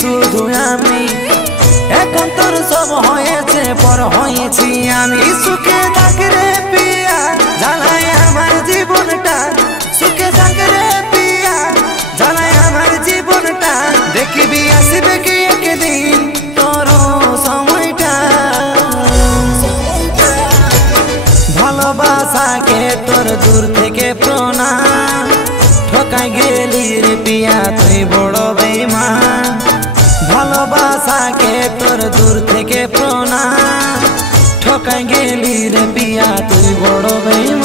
শুধু আমি, এখন তোর সব হয়েছে পর হয়েছি আমি। সুখে থাক রে পিয়া, জ্বালায় আমার জীবনটা, সুখে থাক রে পিয়া, জ্বালায় আমার জীবনটা। দেখবি আসবে কি একদিন তোর সময়টা, ভালোবাসাকে তোর দূর থেকে প্রণাম। ঠকাই গেলি রে পিয়া তুই বড় বেঈমান, ভালোবাসাকে তোর দূর থেকে প্রণাম। ঠকাই গেলি রে পিয়া তুই বড় বেঈমান।